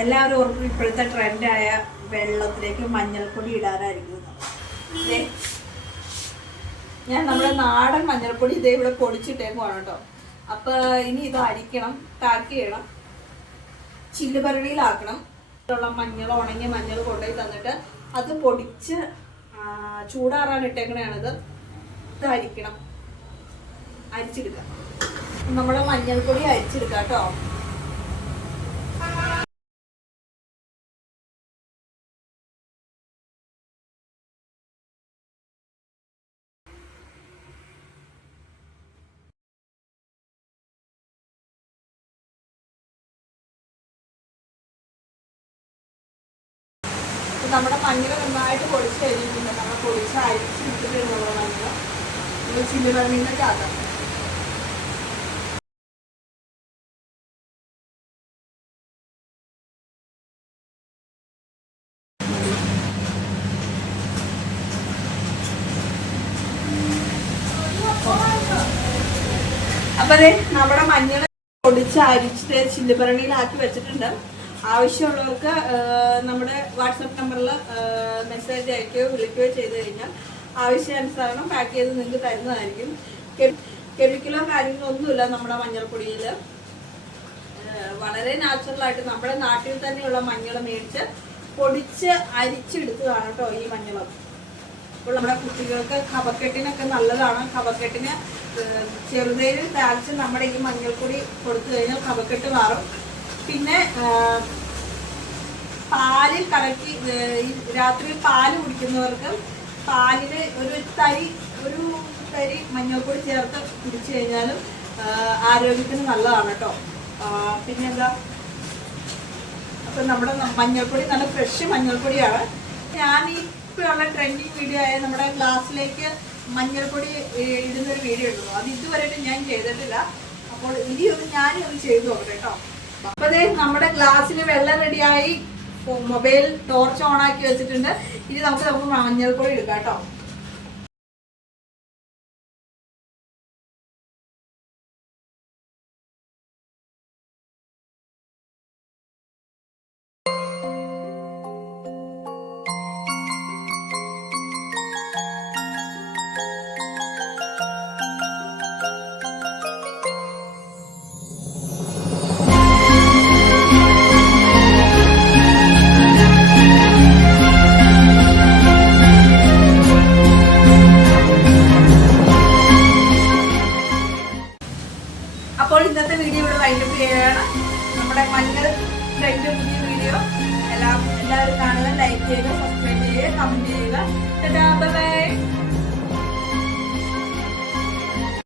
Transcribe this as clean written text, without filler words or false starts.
എല്ലാവരും ഓർക്കും ഇപ്പോഴത്തെ ട്രെൻഡായ വെള്ളത്തിലേക്ക് മഞ്ഞൾപ്പൊടി ഇടാനായിരിക്കും. ഞാൻ നമ്മുടെ നാടൻ മഞ്ഞൾപ്പൊടി ഇതേ ഇവിടെ പൊടിച്ചിട്ടേക്കുവാണ് കേട്ടോ. അപ്പോൾ ഇനി ഇത് അരിക്കണം, പാക്ക് ചെയ്യണം, ചില്ലുപരണിയിലാക്കണം. മഞ്ഞൾ, ഉണങ്ങിയ മഞ്ഞൾ കൊണ്ടുപോയി തന്നിട്ട് അത് പൊടിച്ച് ചൂടാറാൻ ഇട്ടേക്കണയാണിത്. ഇത് അരിക്കണം, അരിച്ചെടുക്കാം. നമ്മുടെ മഞ്ഞൾപ്പൊടി അരിച്ചെടുക്കാം കേട്ടോ. നമ്മുടെ മഞ്ഞൾ നന്നായിട്ട് പൊടിച്ച് കഴിഞ്ഞിട്ടുണ്ട്. നമ്മൾ പൊടിച്ച് അരിച്ചിട്ടുള്ള മഞ്ഞൾ ചില്ലുപരണിയിലൊക്കെ ആക്കാം. അപ്പൊ അതെ നമ്മുടെ മഞ്ഞൾ പൊടിച്ച് അരിച്ചിട്ട് ചില്ലുപരണിയിലാക്കി വെച്ചിട്ടുണ്ട്. ആവശ്യമുള്ളവർക്ക് നമ്മുടെ വാട്സപ്പ് നമ്പറിൽ മെസ്സേജ് അയക്കുകയോ വിളിക്കുകയോ ചെയ്ത് കഴിഞ്ഞാൽ ആവശ്യാനുസരണം പാക്ക് ചെയ്ത് നിങ്ങൾക്ക് തരുന്നതായിരിക്കും. കെമിക്കലോ കാര്യങ്ങളോ ഒന്നുമില്ല നമ്മുടെ മഞ്ഞൾപ്പൊടിയിൽ. വളരെ നാച്ചുറലായിട്ട് നമ്മുടെ നാട്ടിൽ തന്നെയുള്ള മഞ്ഞൾ മേടിച്ച് പൊടിച്ച് അരിച്ചെടുത്തതാണ് കേട്ടോ ഈ മഞ്ഞൾ. അപ്പോൾ നമ്മുടെ കുട്ടികൾക്ക് കഫക്കെട്ടിനൊക്കെ നല്ലതാണ്. കഫക്കെട്ടിന് ചെറുതേരിൽ താഴ്ച നമ്മുടെ ഈ മഞ്ഞൾപ്പൊടി കൊടുത്തു കഴിഞ്ഞാൽ കഫക്കെട്ട് മാറും. പിന്നെ പാലിൽ കലക്കി രാത്രി പാല് കുടിക്കുന്നവർക്ക് പാലിൽ ഒരു തരി മഞ്ഞൾപ്പൊടി ചേർത്ത് കുടിച്ചു കഴിഞ്ഞാലും ആരോഗ്യത്തിന് നല്ലതാണ് കേട്ടോ. പിന്നെന്താ, അപ്പം നമ്മുടെ മഞ്ഞൾപ്പൊടി നല്ല ഫ്രഷ് മഞ്ഞൾപ്പൊടിയാണ്. ഞാൻ ഇപ്പോഴുള്ള ട്രെൻഡിങ് വീഡിയോ ആയ നമ്മുടെ ഗ്ലാസ്സിലേക്ക് മഞ്ഞൾപ്പൊടി ഇടുന്നൊരു വീഡിയോ ഇടുന്നു. അത് ഇതുവരെയായിട്ട് ഞാൻ ചെയ്തിട്ടില്ല. അപ്പോൾ ഇനിയൊന്ന് ഞാനൊന്ന് ചെയ്തു നോക്കട്ടെ കേട്ടോ. അപ്പൊ നമ്മുടെ ഗ്ലാസ്സിന് വെള്ളം റെഡിയായി, മൊബൈൽ ടോർച്ച് ഓൺ ആക്കി വെച്ചിട്ടുണ്ട്. ഇനി നമുക്ക് മഞ്ഞൾപ്പൊടി എടുക്കാം കേട്ടോ. അപ്പോൾ ഇന്നത്തെ വീഡിയോ ഇവിടെ വൈൻഡപ്പ് ചെയ്യുകയാണ്. നമ്മുടെ മഞ്ഞൾ ഫ്രണ്ട് പുതിയ വീഡിയോ എല്ലാവരും കാണുക, ലൈക്ക് ചെയ്യുക, സബ്സ്ക്രൈബ് ചെയ്യുക, കമന്റ് ചെയ്യുക.